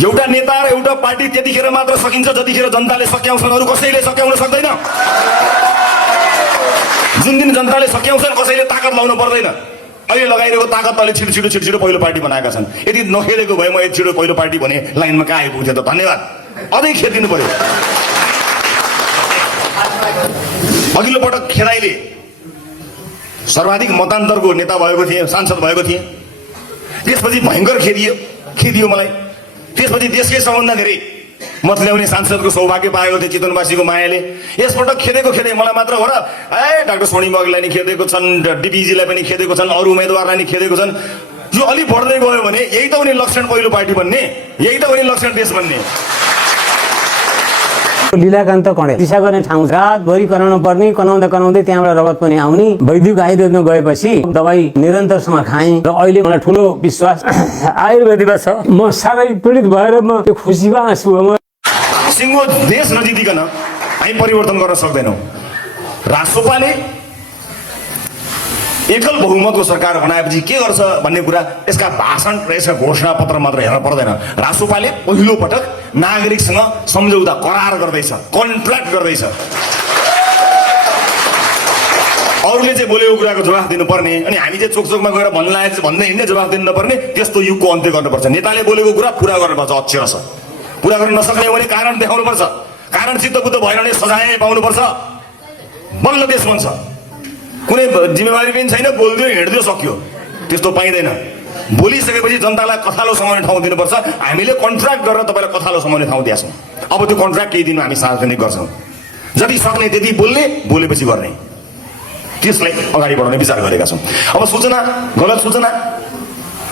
एउटा नेता र एउटा पार्टी त्यतिखेर मात्र सकिन्छ जतिखेर जनताले सक्याउँछन्, अरु कसैले सक्याउन सक्दैन। जुन दिन जनताले सक्याउँछन् कसैले ताकत लाउनु पर्दैन। अहिले लगाइरहेको ताकत अहिले छिटो पहिलो पार्टी बनाएका छन्। यदि नखेलेको भए म यति छिटो पहिलो पार्टी भने लाइनमा कहाँ आइपुग्थ्यो त। धन्यवाद। अझै खेदिनु पर्यो। अघिल्लो पटक खेदाइले सर्वाधिक मतान्तरको नेता भएको थिए, सांसद भएको थिए। त्यसपछि भयंकर खेदियो मलाई। त्यसपछि देशकै सबभन्दा धेरै मत ल्याउने सांसदको सौभाग्य पाएको थिए चितवनवासीको मायाले। यसपटक खेदेको मलाई मात्र हो र डाक्टर सोनी मगलाई नि खेदेको छन्, डिपिजीलाई पनि खेदेको छन्, अरू उम्मेदवारलाई नि खेदेको छन्। यो अलि बढ्दै गयो भने यही त उनी लक्षण पहिलो पार्टी बन्ने, यही त उनी लक्षण देश बन्ने। लीलाकान्त कणेल दिशा गर्ने ठाउँ रातभरि कराउनु पर्ने, कनाउँदै त्यहाँबाट रगत पनि आउने। वैद्युक आयुर्वेदमा गएपछि दबाई निरन्तरसम्म खाएँ र अहिले मलाई ठुलो विश्वास आयुर्वेदिकमा छ। म साह्रै पीडित भएर म त्यो खुसीमा आँसु हो। सिङ्गो देश नजितिकन हामी परिवर्तन गर्न सक्दैनौँ। राष्ट्रपाले एकल बहुमतको सरकार बनाएपछि के गर्छ भन्ने कुरा यसका भाषण र यसका घोषणा पत्र मात्र हेर्न पर्दैन। राष्ट्रपाले पहिलो पटक नागरिकसँग सम्झौता करार गर्दैछ, कन्ट्र्याक्ट गर्दैछ। अरूले चाहिँ बोलेको कुराको जवाफ दिनुपर्ने अनि हामी चाहिँ चोकचोकमा गएर भन्नु लागेको भन्दै हिँड्ने जवाफ दिनु नपर्ने, त्यस्तो युगको अन्त्य गर्नुपर्छ। नेताले बोलेको कुरा पुरा गर्नुपर्छ अक्षरशः। पुरा गर्न नसक्ने भने कारण देखाउनुपर्छ। कारण चित्तबुद्ध भएन भने सजाय पाउनुपर्छ। बल्ल देश बन्छ। कुनै जिम्मेवारी पनि छैन, बोल्दियो हिँड्दियो सक्यो, त्यस्तो पाइँदैन। बोलिसकेपछि जनतालाई कथालो समाउने ठाउँ दिनुपर्छ। हामीले कन्ट्र्याक्ट गरेर तपाईँलाई कथालो समाउने ठाउँ दिएछौँ। अब त्यो कन्ट्र्याक्ट केही दिनमा हामी सार्वजनिक गर्छौँ। जति सक्ने त्यति बोलेपछि गर्ने, त्यसलाई अगाडि बढाउने विचार गरेका छौँ। अब सूचना, गलत सूचना,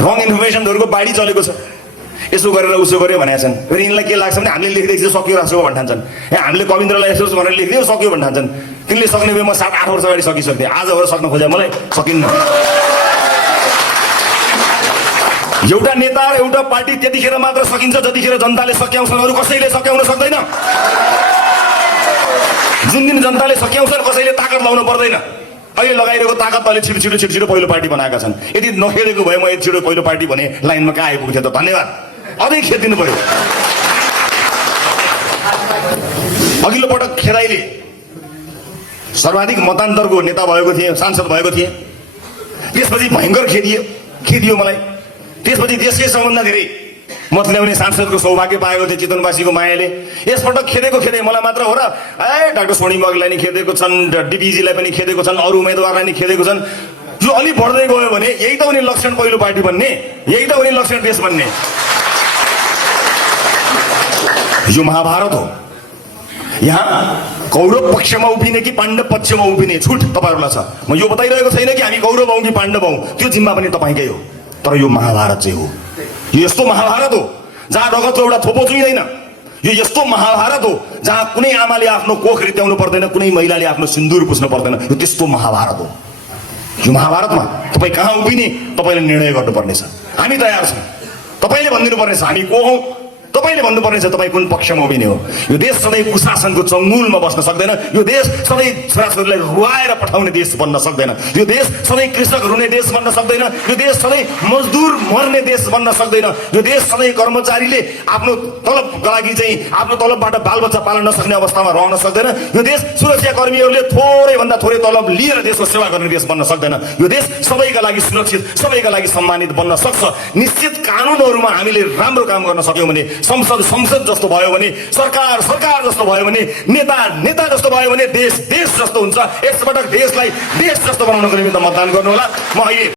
रङ इन्फर्मेसनहरूको बाढी चलेको छ। यसो गरेर उसो गर्यो भनेका छन्। फेरि यिनलाई के लाग्छ भने हामीले लेखिदिएको सक्यो राख्छौँ भन्न ठान्छन्। हामीले कविन्द्रलाई यसो भनेर लेखिदियो सक्यो भन्न ठान्छन्। तिनले सक्ने भए म 7-8 वर्ष अगाडि सकिसक्थेँ। आज भएर सक्न खोजे मलाई सकिन्न। एउटा नेता र एउटा पार्टी त्यतिखेर मात्र सकिन्छ जतिखेर जनताले सक्याउँछन्, अरु कसैले सक्याउन सक्दैन। जुन दिन जनताले सक्याउँछन् कसैले ताकत लाउनु पर्दैन। अहिले लगाइरहेको ताकत अहिले छिटो पहिलो पार्टी बनाएका छन्। यदि नखेलेको भए म यति छिटो पहिलो पार्टी भने लाइनमा कहाँ आइपुग्थ्यो त। धन्यवाद। अझै खेदिनु पर्यो। अघिल्लो पटक खेदाइले सर्वाधिक मतान्तरको नेता भएको थिए, सांसद भएको थिए। त्यसपछि भयंकर खेदियो मलाई। त्यसपछि देशकै सबभन्दा धेरै मत ल्याउने सांसदको सौभाग्य पाएको थिए चितवनवासीको मायाले। यसपटक खेदेको मलाई मात्र हो र डाक्टर सोनी मगलाई नि खेदेको छन्, डिपिजीलाई पनि खेदेको छन्, अरू उम्मेदवारलाई नि खेदेको छन्। यो अलि बढ्दै गयो भने यही त उनी लक्षण पहिलो पार्टी बन्ने, यही त उनी लक्षण देश बन्ने। यो महाभारत हो। यहाँ कौरव पक्षमा उभिने कि पाण्डव पक्षमा उभिने छुट तपाईँहरूलाई छ। म यो बताइरहेको छैन कि हामी कौरव हौँ कि पाण्डव हौँ, त्यो जिम्मा पनि तपाईँकै हो। तर यो महाभारत चाहिँ हो। यो यस्तो महाभारत हो जहाँ रगतको एउटा थोपो चुइँदैन। यो यस्तो महाभारत हो जहाँ कुनै आमाले आफ्नो कोख रित्याउनु पर्दैन, कुनै महिलाले आफ्नो सिन्दुर पुस्नु पर्दैन। यो त्यस्तो महाभारत हो। यो महाभारतमा तपाईँ कहाँ उभिने तपाईँले निर्णय गर्नुपर्नेछ। हामी तयार छौँ। तपाईँले भनिदिनु पर्नेछ हामी को हौँ। तपाईँले भन्नुपर्नेछ तपाईँ कुन पक्षमा उभिने हो। यो देश सधैँ कुशासनको चङ्गुलमा बस्न सक्दैन। यो देश सधैँ छोराछोरीलाई रुवाएर पठाउने देश बन्न सक्दैन। यो देश सधैँ कृषक रुने देश बन्न सक्दैन। यो देश सधैँ मजदुर मर्ने देश बन्न सक्दैन। यो देश सधैँ कर्मचारीले आफ्नो तलबका लागि चाहिँ आफ्नो तलबबाट बालबच्चा पाल्न नसक्ने अवस्थामा रहन सक्दैन। यो देश सुरक्षा कर्मीहरूले थोरैभन्दा थोरै तलब लिएर देशको सेवा गर्ने देश बन्न सक्दैन। यो देश सबैका लागि सुरक्षित, सबैका लागि सम्मानित बन्न सक्छ। निश्चित कानुनहरूमा हामीले राम्रो काम गर्न सक्यौँ भने, संसद जस्तो भयो भने, सरकार जस्तो भयो भने, नेता जस्तो भयो भने देश जस्तो हुन्छ। यसपटक देशलाई देश जस्तो बनाउनको निमित्त मतदान गर्नुहोला। म अहिले